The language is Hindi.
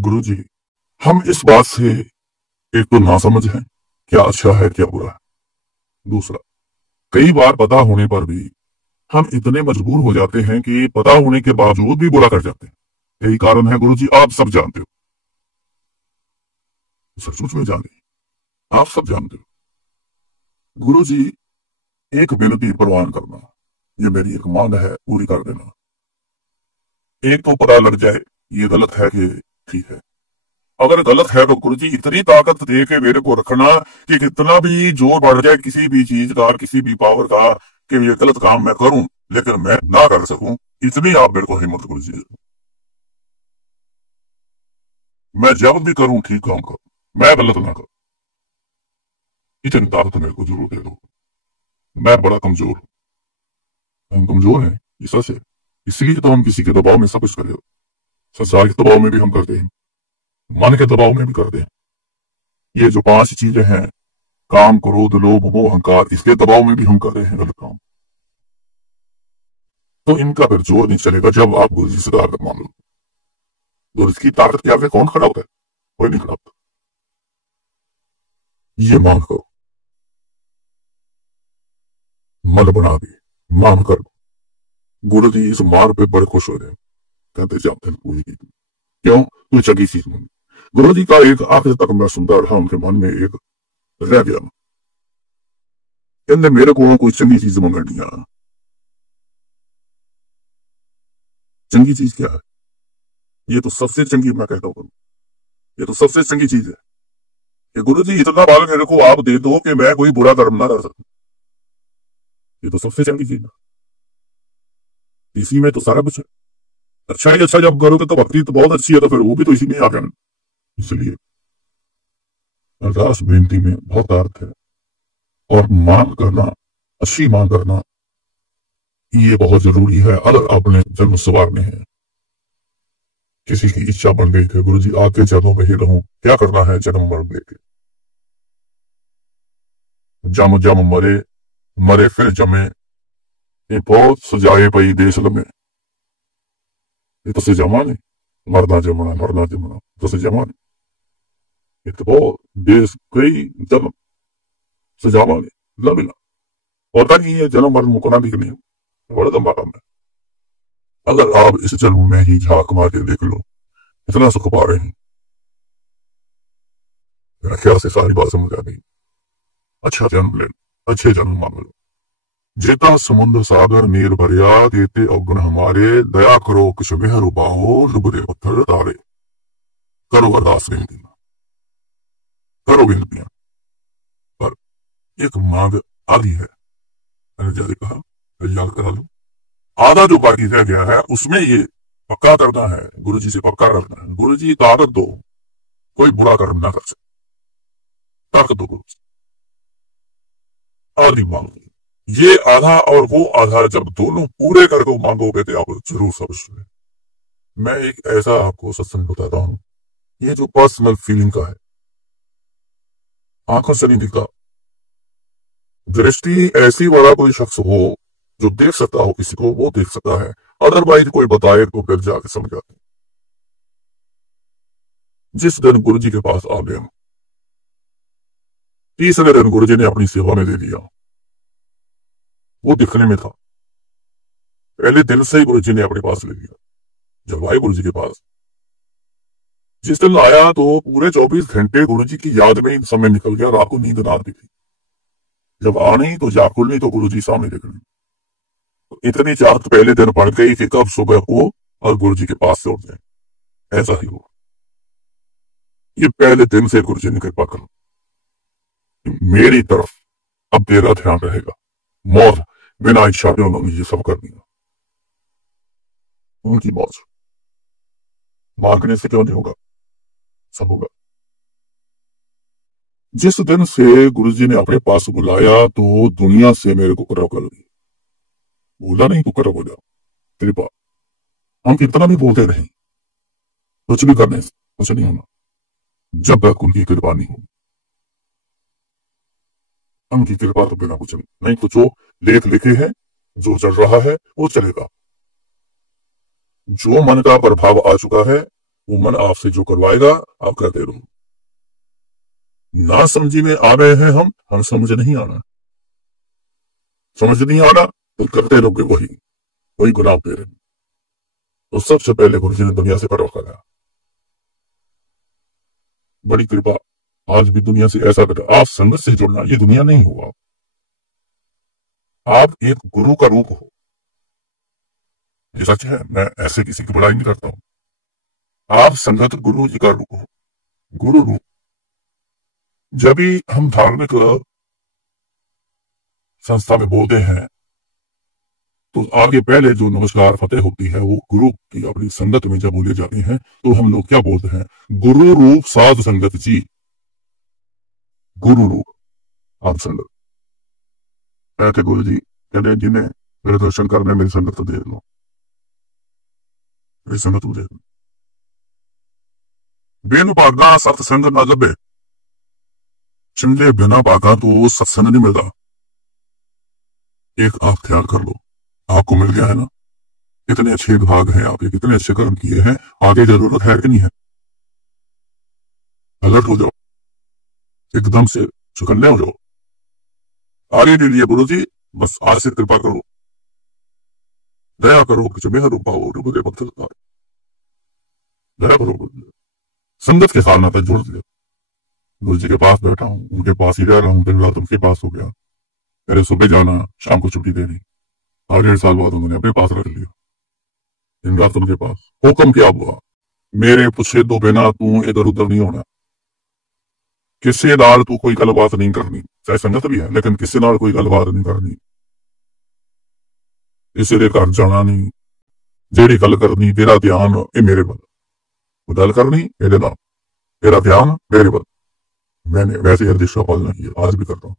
गुरुजी, हम इस बात से एक तो नासमझ हैं, क्या अच्छा है क्या बुरा है। दूसरा, कई बार पता होने पर भी हम इतने मजबूर हो जाते हैं कि पता होने के बावजूद भी बुरा कर जाते हैं। यही कारण है गुरुजी, आप सब जानते हो। सचमुच में जाने, आप सब जानते हो। गुरुजी, एक विनती प्रवान करना, ये मेरी एक मांग है, पूरी कर देना। एक तो पता लग जाए ये गलत है कि ठीक है। अगर गलत है तो गुरुजी इतनी ताकत दे के मेरे को रखना कि कितना भी जोर बढ़ जाए किसी भी चीज का, किसी भी पावर का, कि ये गलत काम मैं करूं लेकिन मैं ना कर सकूं, इतनी आप मेरे को हिम्मत गुरुजी दे। मैं जब भी करूं ठीक काम करूं, मैं गलत ना करूं, इतनी ताकत मेरे को जरूर दे दो। मैं बड़ा कमजोर हूं। हम कमजोर हैं, ये सच है। इसलिए तो हम किसी के दबाव में सब कुछ कर रहे हो। संसार के दबाव में भी हम करते हैं, मन के दबाव में भी करते हैं। ये जो 5 चीजें हैं, काम, क्रोध, लोभ, मोह, अहंकार, इसके दबाव में भी हम कर रहे हैं गलत काम। तो इनका फिर जोर नहीं चलेगा जब आप गुरु जी से ताकत मांग लो। तो इसकी ताकत के आगे कौन खड़ा होता है? कोई नहीं खड़ा होता। ये मांग करो, मन बना दी, मांग कर। गुरु जी इस मार पे बड़े खुश हो रहे हैं, कहते जाते हैं पूरी की। क्यों? कोई चंगी चीज मांगी। गुरु जी का एक आखिर तक मैं सुनता रहा, उनके मन में एक रह गया, कहते मेरे को कोई चंगी चीज मंगनी है। चंगी चीज क्या है? ये तो सबसे चंगी, मैं कहता हूँ ये तो सबसे चंगी चीज है कि गुरु जी इतना बाल मेरे को आप दे दो कि मैं कोई बुरा कर्म ना कर सकूं। ये तो सबसे चंगी चीज है, इसी में तो सारा कुछ है। अच्छा ही अच्छा जब करोगे तो भक्ति तो बहुत अच्छी है, तो फिर वो भी तो इसी में आ गया। इसलिए अरदास बेनती में बहुत अर्थ है, और मांग करना, अच्छी मांग करना, ये बहुत जरूरी है अगर अपने जन्म संवारने हैं। किसी की इच्छा बन गई थी, गुरु जी आपके चरणों में ही रहूं, क्या करना है जन्म मरण लेके। जम जम मरे, मरे फिर जमे, ये बहुत सजाए पई देश लमे। ये तो सजामा नहीं, मरना जमना, मरना जमना तो सजामा नहीं। ये तो बहुत देश कई जन्म सजामा नहीं लमिना। होता नहीं है जन्म मरण मुकना भी नहीं, बड़ा लंबा काम है। अगर आप इस जन्म में ही झाक मार के देख लो, इतना सुख पा रहे हैं, मेरा ख्याल से सारी बात समझ आ गई। अच्छा जन्म ले, अच्छे जन्म मांग लो। जेता समुद्र सागर नीर भरिया, देते अवगुण हमारे, दया करो कुछ मेहर उबाहो, डुबरे पत्थर तारे। करो अरदास बेनती, करो विनतियां, पर एक मांग आदि है, मैंने जैसे कहा याद करा लो। आधा जो बाकी रह गया है उसमें ये पक्का करना है, गुरु जी से पक्का करना है, गुरु जी ताकत दो, कोई बुरा कर्म ना कर सके, ताकत दो गुरु जी। आधी मांग, ये आधा और वो आधा जब दोनों पूरे करके मांगोगे तो आप जरूर समझ। मैं एक ऐसा आपको सत्संग बताता हूं, ये जो पर्सनल फीलिंग का है, आंखों से नहीं दिखता। दृष्टि ऐसी वाला कोई शख्स हो जो देख सकता हो किसी को, वो देख सकता है, अदरवाइज कोई बताए तो फिर जाके समझ आते। जिस दिन गुरु जी के पास आ गया, तीसरे दिन गुरु जी ने अपनी सेवा में दे दिया। वो दिखने में था, पहले दिन से ही गुरु जी ने अपने पास ले लिया। जब आए गुरु जी के पास, जिस दिन आया तो पूरे 24 घंटे गुरु जी की याद में ही समय निकल गया, रात को नींद ना आती थी। जब आनी तो जाग खुलनी तो गुरु जी सामने देखने, तो इतनी चाहत पहले दिन पड़ गई कि कब सुबह हो और गुरु जी के पास से उठ जाए। ऐसा ही हुआ, ये पहले दिन से गुरु जी ने कृपा कर, मेरी तरफ अब तेरा ध्यान रहेगा। मौत बिना इच्छा के उन्होंने ये सब कर दिया, उनकी मौत। मांगने से क्यों नहीं होगा, सब होगा। जिस दिन से गुरु जी ने अपने पास बुलाया तो दुनिया से मेरे को करो कर दी। बोला नहीं तो करो हो जा, कृपा। हम कितना भी बोलते रहे, कुछ भी करने से कुछ नहीं होना जब तक उनकी कृपा नहीं होगी। उनकी कृपा तो बिना कुछ नहीं, तो जो लेख लिखे हैं, जो चल रहा है वो चलेगा। जो मन का प्रभाव आ चुका है वो मन आपसे जो करवाएगा आप करते रहो। ना समझी में आ रहे हैं हम समझ नहीं आना, समझ नहीं आना तो करते रहोगे वही गुनाह पे रहे। तो सबसे पहले गुरु जी ने दुनिया से परवाह करा, बड़ी कृपा आज भी दुनिया से ऐसा करा। आप संगत से जुड़ना, ये दुनिया नहीं हुआ, आप एक गुरु का रूप हो। ये सच है, मैं ऐसे किसी की बुराई नहीं करता हूं। आप संगत गुरु जी का रूप हो, गुरु रूप। जब भी हम धार्मिक संस्था में बोलते हैं तो आगे पहले जो नमस्कार फतेह होती है वो गुरु की अपनी संगत में जब बोले जाते हैं तो हम लोग क्या बोलते हैं, गुरु रूप साध संगत जी। गुरु रूप आप संगत, ऐसे गुरु जी कहते जिन्हें मेरे दर्शन करने मेरी संगत तो दे लो, मेरी संगत दे दो। बेन भागा सत्संग ना लभे, चंगे बिना भागा तो सत्संग नहीं मिलता। एक आप ख्याल कर लो, आपको मिल गया है ना, कितने अच्छे भाग हैं आपके, कितने अच्छे कर्म किए हैं, आगे जरूरत है कि नहीं है? अलर्ट हो जाओ, एकदम से चुकन्ने हो जाओ। आगे के लिए गुरु जी बस आज से कृपा करो, दया करो कि जो मेहर पाओ रुपये भक्त दया करो। संगत के साथ नाता जोड़ दिया, गुरु जी के पास बैठा हूँ, उनके पास ही रह रहा हूँ, दिन रात उनके पास हो गया। मेरे सुबह जाना, शाम को छुट्टी देनी, 8-1.5 साल बाद उन्होंने अपने पास रख लिया, दिन रात उनके पास। हुक्म क्या हुआ, मेरे पूछे तो बिना तू इधर उधर नहीं होना, किसी नाल तू कोई गलबात नहीं करनी, चाहे संगत भी है लेकिन किसी नाल कोई गलबात नहीं करनी, किसी के घर जाना नहीं, जेड़ी गल करनी तेरा ध्यान ये मेरे बल, गल करनी मेरे नाल, तेरा ध्यान मेरे बल। मैंने वैसे हर दिशा पालना किया, आज भी करता हूँ।